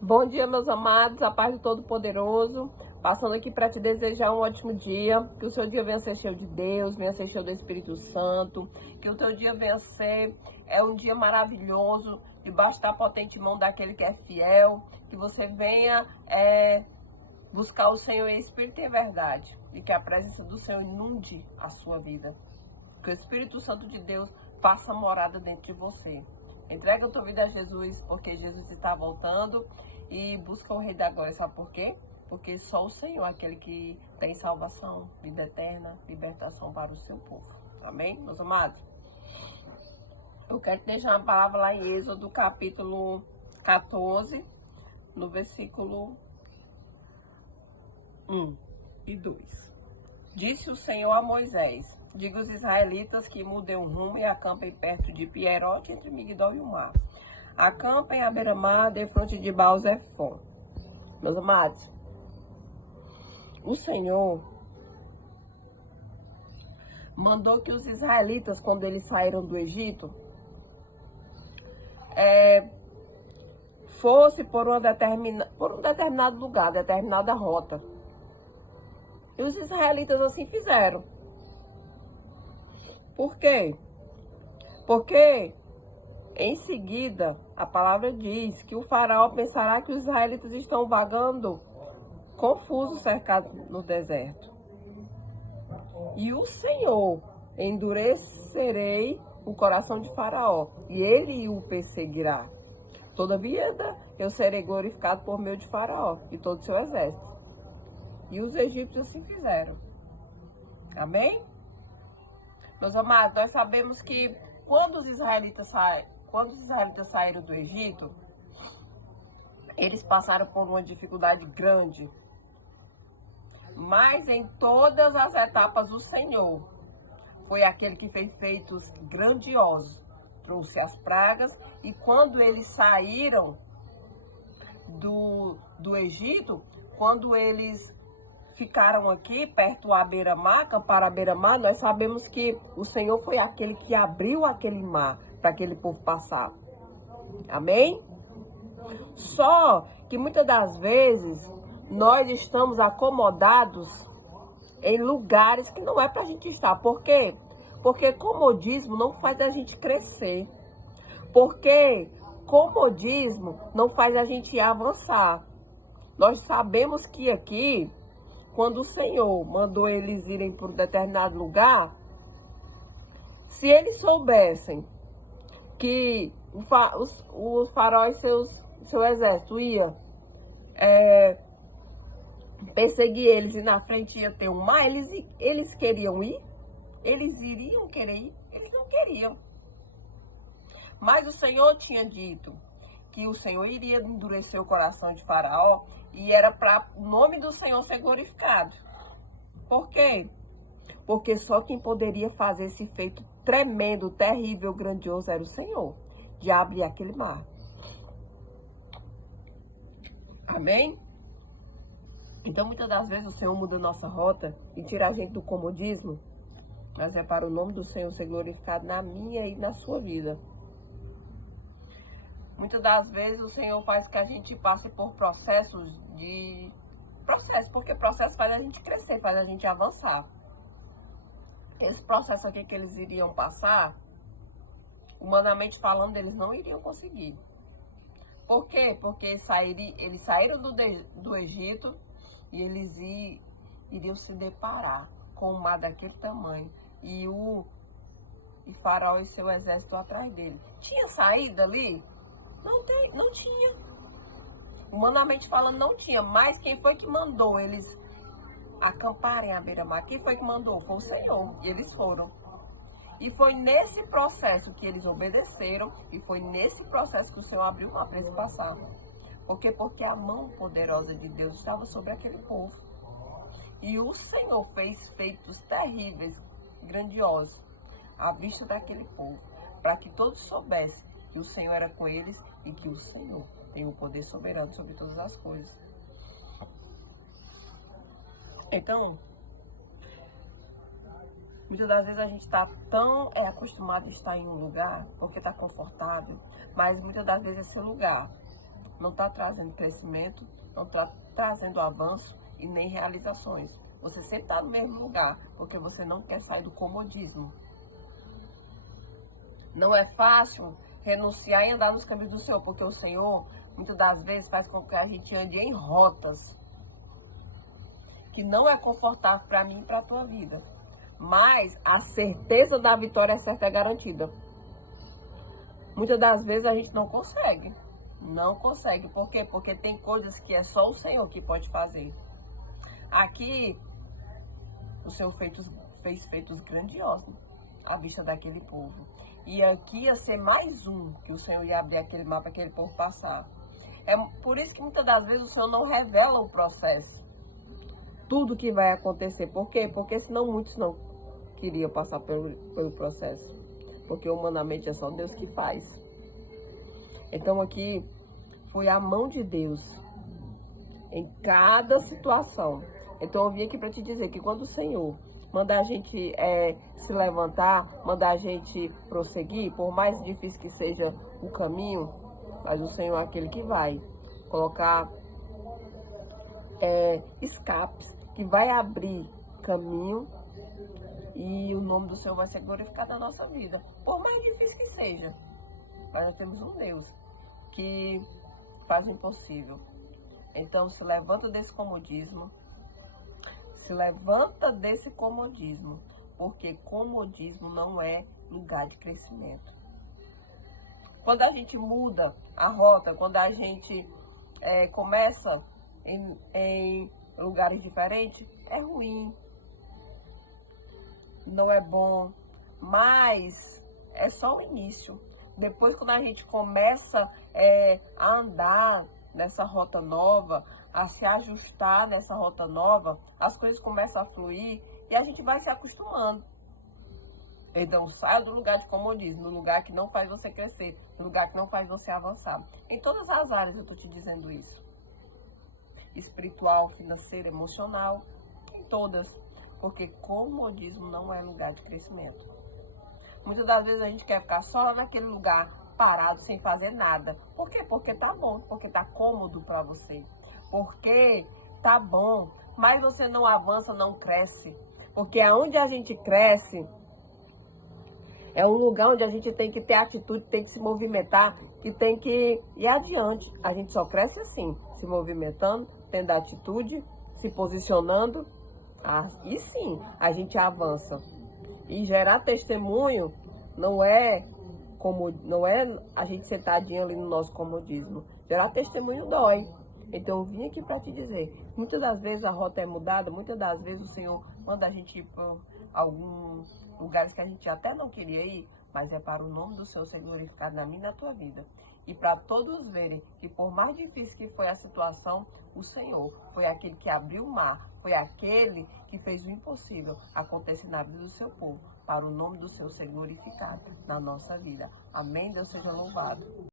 Bom dia, meus amados, a paz do Todo-Poderoso. Passando aqui para te desejar um ótimo dia, que o seu dia venha ser cheio de Deus, venha ser cheio do Espírito Santo, que o teu dia venha ser um dia maravilhoso, debaixo da potente mão daquele que é fiel, que você venha buscar o Senhor em espírito e em verdade, e que a presença do Senhor inunde a sua vida, que o Espírito Santo de Deus faça morada dentro de você. Entrega a tua vida a Jesus, porque Jesus está voltando, e busca o Rei da Glória. Sabe por quê? Porque só o Senhor é aquele que tem salvação, vida eterna, libertação para o seu povo. Amém, meus amados? Eu quero te deixar uma palavra lá em Êxodo, capítulo 14, no versículo 1 e 2. Disse o Senhor a Moisés: diga aos israelitas que mudem o rumo e acampem perto de Pierote, entre Migdol e o mar. Acampem à beira-mar, defronte de Baal-Zephon. Meus amados, o Senhor mandou que os israelitas, quando eles saíram do Egito, fosse por um determinado lugar, determinada rota. E os israelitas assim fizeram. Por quê? Porque em seguida a palavra diz que o faraó pensará que os israelitas estão vagando confusos, cercados no deserto. E o Senhor endurecerei o coração de Faraó, e ele o perseguirá. Todavia eu serei glorificado por meio de Faraó e todo o seu exército. E os egípcios assim fizeram. Amém? Meus amados, nós sabemos que quando os israelitas saíram do Egito, eles passaram por uma dificuldade grande. Mas em todas as etapas o Senhor foi aquele que fez feitos grandiosos, trouxe as pragas, e quando eles saíram do Egito, quando eles ficaram aqui perto à beira-mar, acamparam à beira-mar, nós sabemos que o Senhor foi aquele que abriu aquele mar para aquele povo passar. Amém? Só que muitas das vezes nós estamos acomodados em lugares que não é para a gente estar. Por quê? Porque comodismo não faz a gente crescer. Porque comodismo não faz a gente avançar. Nós sabemos que aqui, quando o Senhor mandou eles irem para um determinado lugar, se eles soubessem que o faraó e seu exército ia perseguir eles e na frente ia ter um mar, eles queriam ir? Eles iriam querer ir? Eles não queriam. Mas o Senhor tinha dito que o Senhor iria endurecer o coração de Faraó e era para o nome do Senhor ser glorificado. Por quê? Porque só quem poderia fazer esse feito tremendo, terrível, grandioso era o Senhor, de abrir aquele mar. Amém? Então, muitas das vezes o Senhor muda a nossa rota e tira a gente do comodismo, mas é para o nome do Senhor ser glorificado na minha e na sua vida. Muitas das vezes o Senhor faz que a gente passe por processos, porque processo faz a gente crescer, faz a gente avançar. Esse processo aqui que eles iriam passar, humanamente falando, eles não iriam conseguir. Por quê? Porque eles saíram do Egito e eles iriam se deparar com um mar daquele tamanho. E Faraó e seu exército atrás dele. Tinha saída ali? Não tinha. Humanamente falando, não tinha. Mas quem foi que mandou eles acamparem à beira-mar? Quem foi que mandou? Foi o Senhor. E eles foram. E foi nesse processo que eles obedeceram. E foi nesse processo que o Senhor abriu uma para eles passar. Por quê? Porque a mão poderosa de Deus estava sobre aquele povo. E o Senhor fez feitos terríveis, grandiosos, à vista daquele povo. Para que todos soubessem que o Senhor era com eles e que o Senhor tem o poder soberano sobre todas as coisas. Então, muitas das vezes a gente está tão acostumado a estar em um lugar porque está confortável, mas muitas das vezes esse lugar não está trazendo crescimento, não está trazendo avanço e nem realizações. Você sempre está no mesmo lugar, porque você não quer sair do comodismo. Não é fácil renunciar e andar nos caminhos do Senhor, porque o Senhor, muitas das vezes, faz com que a gente ande em rotas que não é confortável para mim e para a tua vida. Mas a certeza da vitória é certa, é garantida. Muitas das vezes a gente não consegue. Não consegue. Por quê? Porque tem coisas que é só o Senhor que pode fazer. Aqui, o Senhor fez feitos grandiosos à vista daquele povo. E aqui ia ser mais um que o Senhor ia abrir aquele mapa para aquele povo passar. É por isso que muitas das vezes o Senhor não revela o processo. Tudo que vai acontecer. Por quê? Porque senão muitos não queriam passar pelo processo. Porque humanamente é só Deus que faz. Então aqui foi a mão de Deus em cada situação. Então eu vim aqui para te dizer que quando o Senhor manda a gente se levantar, manda a gente prosseguir, por mais difícil que seja o caminho, mas o Senhor é aquele que vai colocar escapes, que vai abrir caminho e o nome do Senhor vai ser glorificado na nossa vida. Por mais difícil que seja, mas nós temos um Deus que faz o impossível. Então se levanta desse comodismo, porque comodismo não é lugar de crescimento. Quando a gente muda a rota, quando a gente começa em lugares diferentes, é ruim, não é bom, mas é só o início. Depois, quando a gente começa a andar nessa rota nova, a se ajustar nessa rota nova, as coisas começam a fluir e a gente vai se acostumando. Então, saia do lugar de comodismo, no lugar que não faz você crescer, no lugar que não faz você avançar. Em todas as áreas eu estou te dizendo isso. Espiritual, financeira, emocional, em todas. Porque comodismo não é lugar de crescimento. Muitas das vezes a gente quer ficar só naquele lugar parado, sem fazer nada. Por quê? Porque tá bom, porque tá cômodo para você. Porque tá bom, mas você não avança, não cresce. Porque aonde a gente cresce é um lugar onde a gente tem que ter atitude, tem que se movimentar, que tem que ir adiante. A gente só cresce assim, se movimentando, tendo atitude, se posicionando. E sim, a gente avança. E gerar testemunho não é a gente sentadinho ali no nosso comodismo. Gerar testemunho dói. Então eu vim aqui para te dizer, muitas das vezes a rota é mudada, muitas das vezes o Senhor manda a gente ir para alguns lugares que a gente até não queria ir, mas é para o nome do Senhor ser glorificado na minha e na tua vida. E para todos verem que por mais difícil que foi a situação, o Senhor foi aquele que abriu o mar, foi aquele que fez o impossível acontecer na vida do seu povo, para o nome do Senhor ser glorificado na nossa vida. Amém? Deus seja louvado.